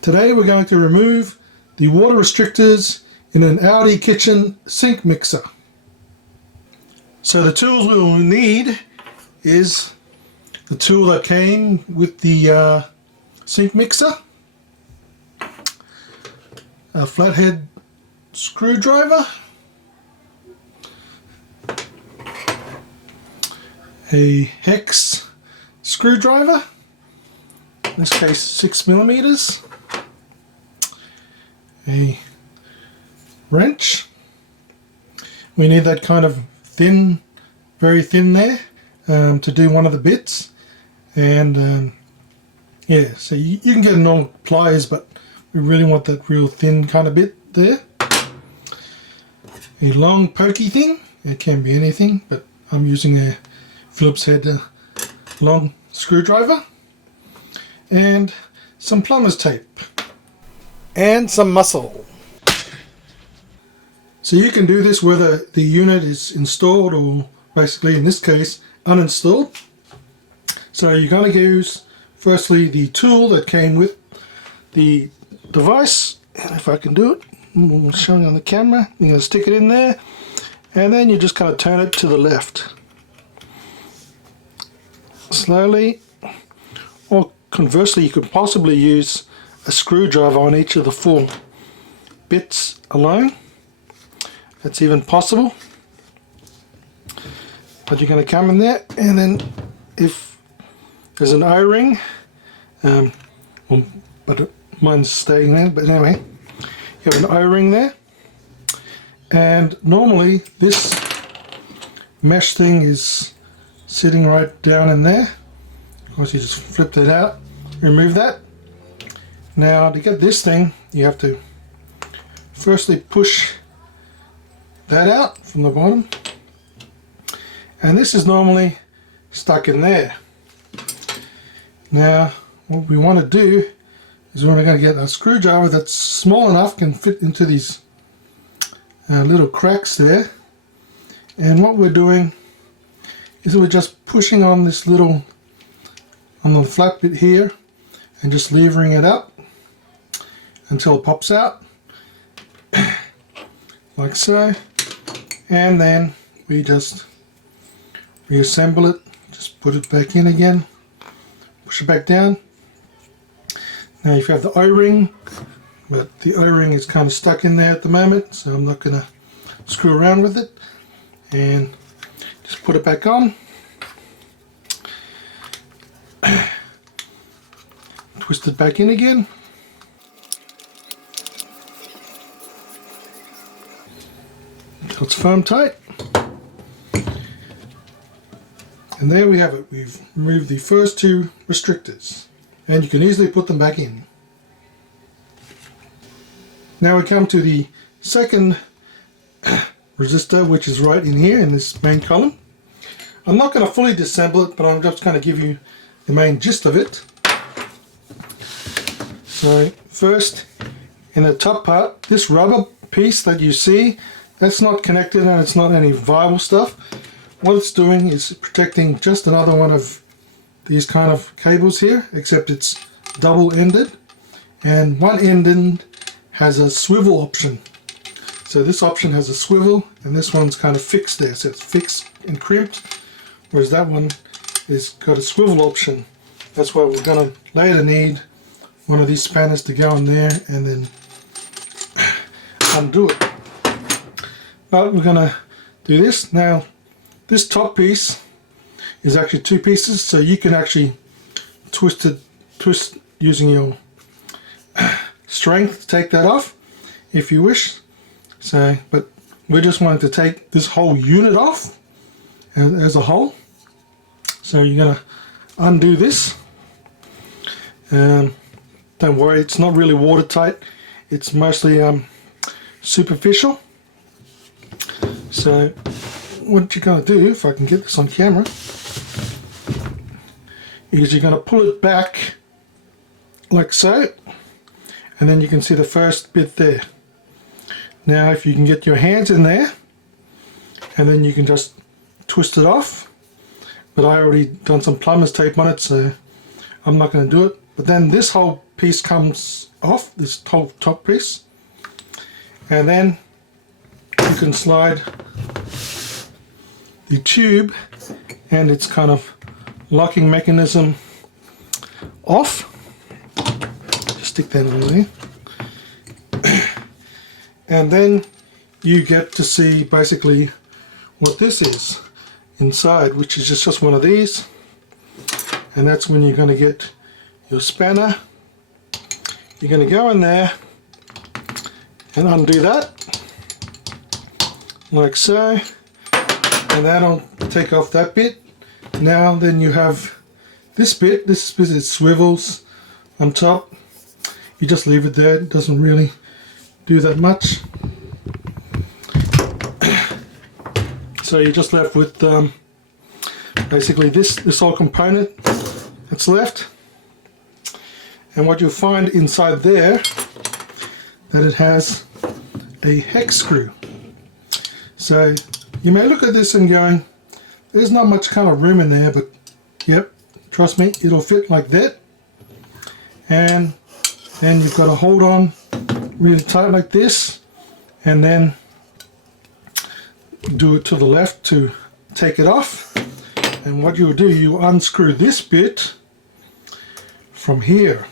Today we're going to remove the water restrictors in an ALDI kitchen sink mixer. So the tools we will need is the tool that came with the sink mixer, a flathead screwdriver, a hex screwdriver, in this case 6mm, a wrench. We need that kind of thin, very thin there to do one of the bits, and yeah, so you can get normal pliers, but we really want that real thin kind of bit there. A long pokey thing, it can be anything, but I'm using a Phillips head long screwdriver, and some plumber's tape and some muscle. So you can do this whether the unit is installed or basically in this case uninstalled. So you're going to use firstly the tool that came with the device, and if I can do it, I'm showing on the camera, you're going to stick it in there, and then you just kind of turn it to the left slowly, or conversely you could possibly use a screwdriver on each of the 4 bits alone. That's even possible, but you're going to come in there, and then if there's an O-ring, but mine's staying there, but anyway, you have an O-ring there, and normally this mesh thing is sitting right down in there. Of course, you just flip that out, remove that. Now to get this thing, you have to firstly push that out from the bottom, and this is normally stuck in there. Now what we want to do is we're going to get a screwdriver that's small enough, can fit into these little cracks there, and what we're doing is we're just pushing on this little, on the flat bit here, and just levering it up until it pops out like so, and then we just reassemble it, just put it back in again, push it back down. Now if you have the O-ring, but the O-ring is kind of stuck in there at the moment, so I'm not going to screw around with it, and just put it back on, twist it back in again, until it's firm tight, and there we have it. We've removed the first 2 restrictors, and you can easily put them back in. Now we come to the second resistor, which is right in here in this main column. I'm not going to fully disassemble it, but I'm just going to give you the main gist of it. So first, in the top part, this rubber piece that you see, that's not connected and it's not any viable stuff. What it's doing is protecting just another one of these kind of cables here, except it's double-ended, and one end has a swivel option. So this option has a swivel, and this one's kind of fixed there, so it's fixed and crimped, whereas that one is got a swivel option. That's why we're going to later need one of these spanners to go in there and then undo it. But we're going to do this. Now this top piece is actually 2 pieces, so you can actually twist using your strength to take that off if you wish. So, but we just wanted to take this whole unit off as a whole. So you're going to undo this. Don't worry, it's not really watertight. It's mostly superficial. So what you're going to do, if I can get this on camera, is you're going to pull it back like so, and then you can see the first bit there. Now if you can get your hands in there, and then you can just twist it off, but I already done some plumber's tape on it, so I'm not going to do it. But then this whole piece comes off, this top piece, and then you can slide the tube and its kind of locking mechanism off. Just stick that on there. And then you get to see basically what this is inside, which is just one of these. And that's when you're going to get your spanner. You're going to go in there and undo that, like so, and that'll take off that bit. Now then you have this bit it swivels on top. You just leave it there, it doesn't really do that much. So you're just left with basically this whole component that's left. And what you'll find inside there, that it has a hex screw. So you may look at this and going, there's not much kind of room in there, but yep, trust me, it'll fit like that. And then you've got to hold on really tight like this, and then do it to the left to take it off. And what you'll do, you unscrew this bit from here.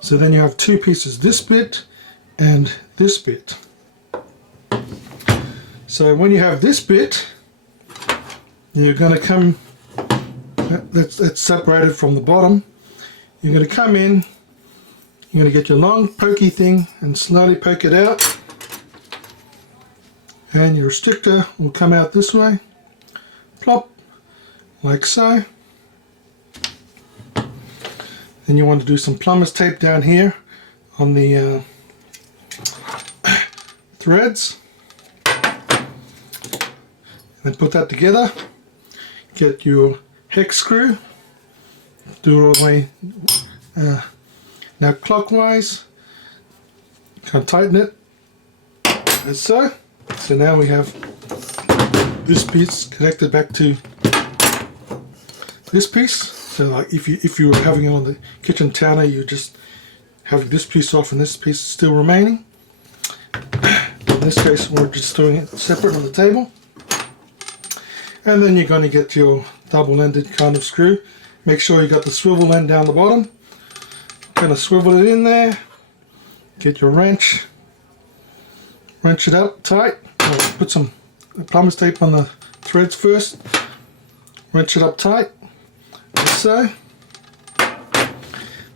So then you have two pieces, this bit and this bit. So when you have this bit, you're going to come, that's separated from the bottom, you're going to come in, you're going to get your long pokey thing and slowly poke it out, and your restrictor will come out this way, plop, like so. Then you want to do some plumber's tape down here on the threads, and put that together. Get your hex screw, do it all the way now clockwise, kind of tighten it as so. So now we have this piece connected back to this piece. So like if you were having it on the kitchen counter, you just have this piece off and this piece is still remaining. In this case, we're just doing it separate on the table. And then you're going to get your double-ended kind of screw. Make sure you got the swivel end down the bottom. Kind of swivel it in there. Get your wrench. Wrench it up tight. Put some plumber's tape on the threads first. Wrench it up tight. Like so.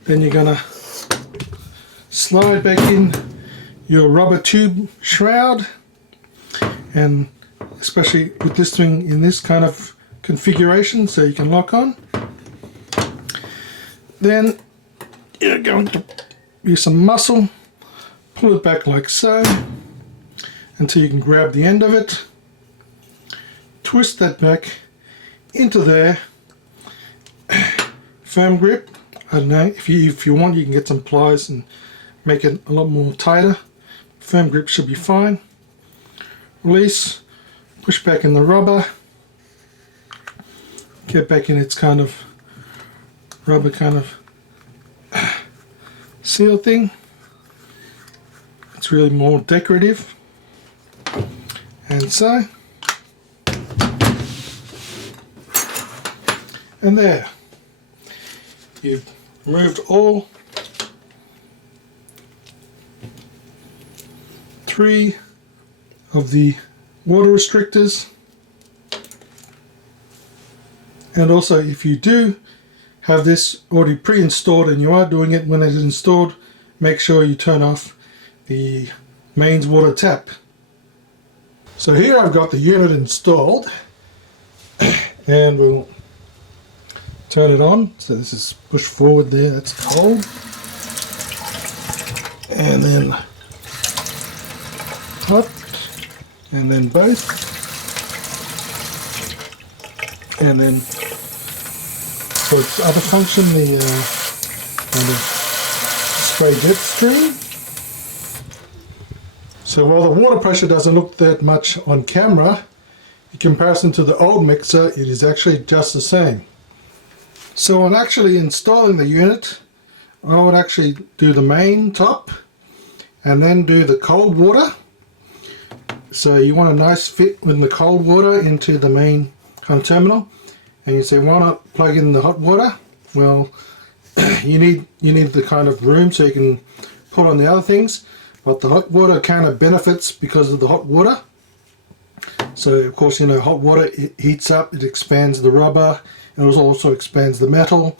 Then you're going to slide back in your rubber tube shroud, and especially with this thing in this kind of configuration so you can lock on. Then you're going to use some muscle, pull it back like so until you can grab the end of it, twist that back into there, firm grip. I don't know, if you want, you can get some pliers and make it a lot more tighter. Firm grip should be fine. Release, push back in the rubber, get back in its kind of rubber kind of seal thing. It's really more decorative. And so, and there, you've removed all three of the water restrictors. And also, if you do have this already pre-installed and you are doing it when it is installed, make sure you turn off the mains water tap. So here I've got the unit installed and we'll turn it on. So this is pushed forward there, that's cold. And then hot, and then both, and then for its other function, the kind of spray jet stream. So while the water pressure doesn't look that much on camera, in comparison to the old mixer, it is actually just the same. So on actually installing the unit, I would actually do the main top and then do the cold water. So you want a nice fit with the cold water into the main kind of terminal, and you say, why not plug in the hot water? Well, you need the kind of room so you can put on the other things, but the hot water kind of benefits because of the hot water. So of course, you know, hot water, it heats up, it expands the rubber, and it also expands the metal,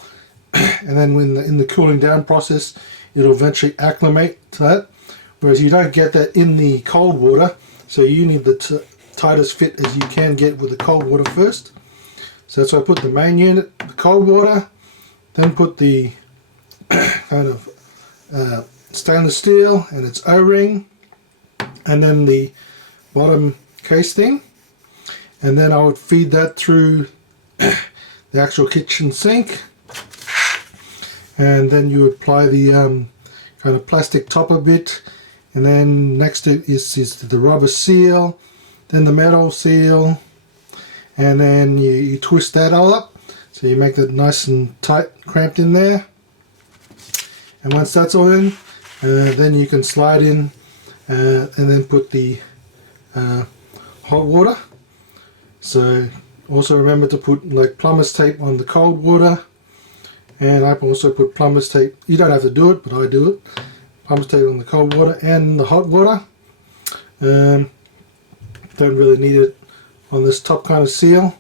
and then when in the cooling down process, it'll eventually acclimate to that, whereas you don't get that in the cold water. So you need the tightest fit as you can get with the cold water first. So that's why I put the main unit, the cold water, then put the kind of stainless steel and its O-ring, and then the bottom case thing, and then I would feed that through the actual kitchen sink, and then you would apply the kind of plastic topper bit, and then next to it is the rubber seal, then the metal seal, and then you twist that all up so you make that nice and tight, cramped in there. And once that's all in, then you can slide in and then put the hot water. So also remember to put like plumber's tape on the cold water, and I also put plumber's tape. You don't have to do it, but I do it. Plumber's tape on the cold water and the hot water. Don't really need it on this top kind of seal,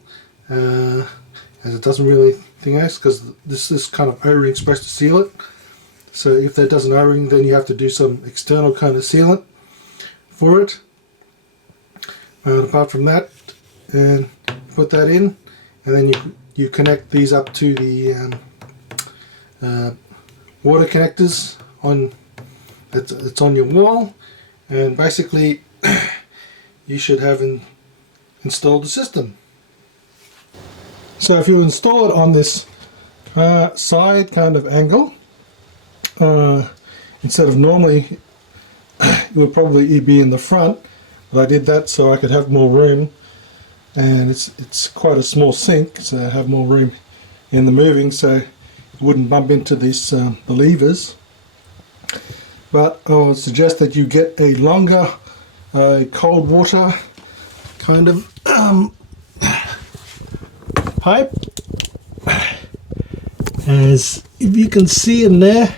as it doesn't really thing else, because this kind of O-ring is supposed to seal it. So if that doesn't O-ring, then you have to do some external kind of sealant for it. Apart from that, and put that in, and then you connect these up to the water connectors on it's on your wall, and basically you should have installed the system. So if you install it on this side kind of angle, instead of normally it would probably be in the front, but I did that so I could have more room, and it's quite a small sink, so I have more room in the moving so it wouldn't bump into these the levers. But I would suggest that you get a longer cold water kind of pipe, as if you can see in there,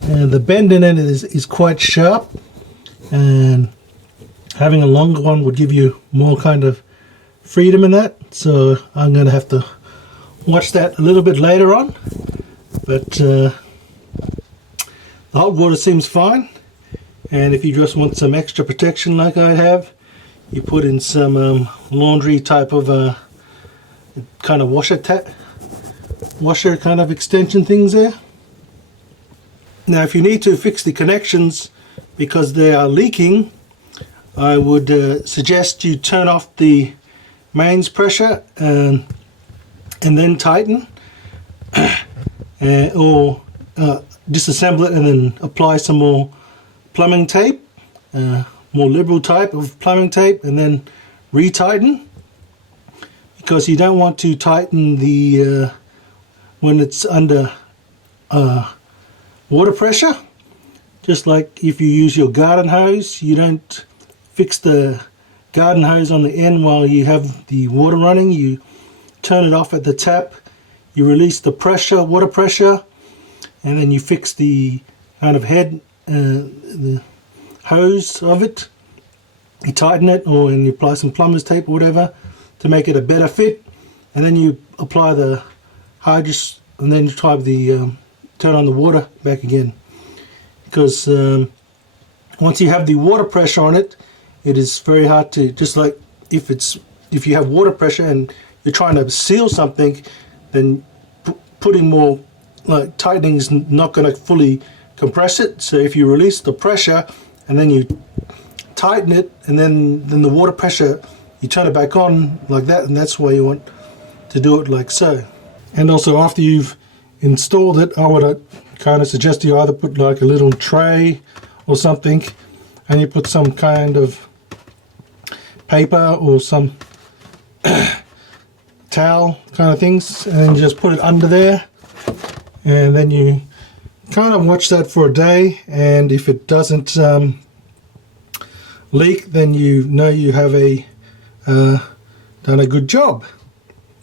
the bend in it is quite sharp, and having a longer one would give you more kind of freedom in that. So I'm going to have to watch that a little bit later on, but the hot water seems fine. And if you just want some extra protection like I have, you put in some laundry type of kind of washer kind of extension things there. Now if you need to fix the connections because they are leaking, I would suggest you turn off the mains pressure and then tighten, or disassemble it and then apply some more plumbing tape, more liberal type of plumbing tape, and then retighten, because you don't want to tighten the when it's under water pressure. Just like if you use your garden hose, you don't fix the garden hose on the end while you have the water running. You turn it off at the tap, you release the pressure, water pressure, and then you fix the kind of head, the hose of it. You tighten it, or and you apply some plumber's tape or whatever to make it a better fit, and then you apply the hydrous, and then you try the turn on the water back again, because once you have the water pressure on it, it is very hard to, just like if you have water pressure and you're trying to seal something, then putting more like tightening is not going to fully compress it. So if you release the pressure and then you tighten it, and then the water pressure, you turn it back on like that, and that's why you want to do it like so. And also after you've installed it, I would kind of suggest you either put like a little tray or something, and you put some kind of paper or some towel kind of things, and then you just put it under there, and then you kind of watch that for a day, and if it doesn't leak, then you know you have done a good job.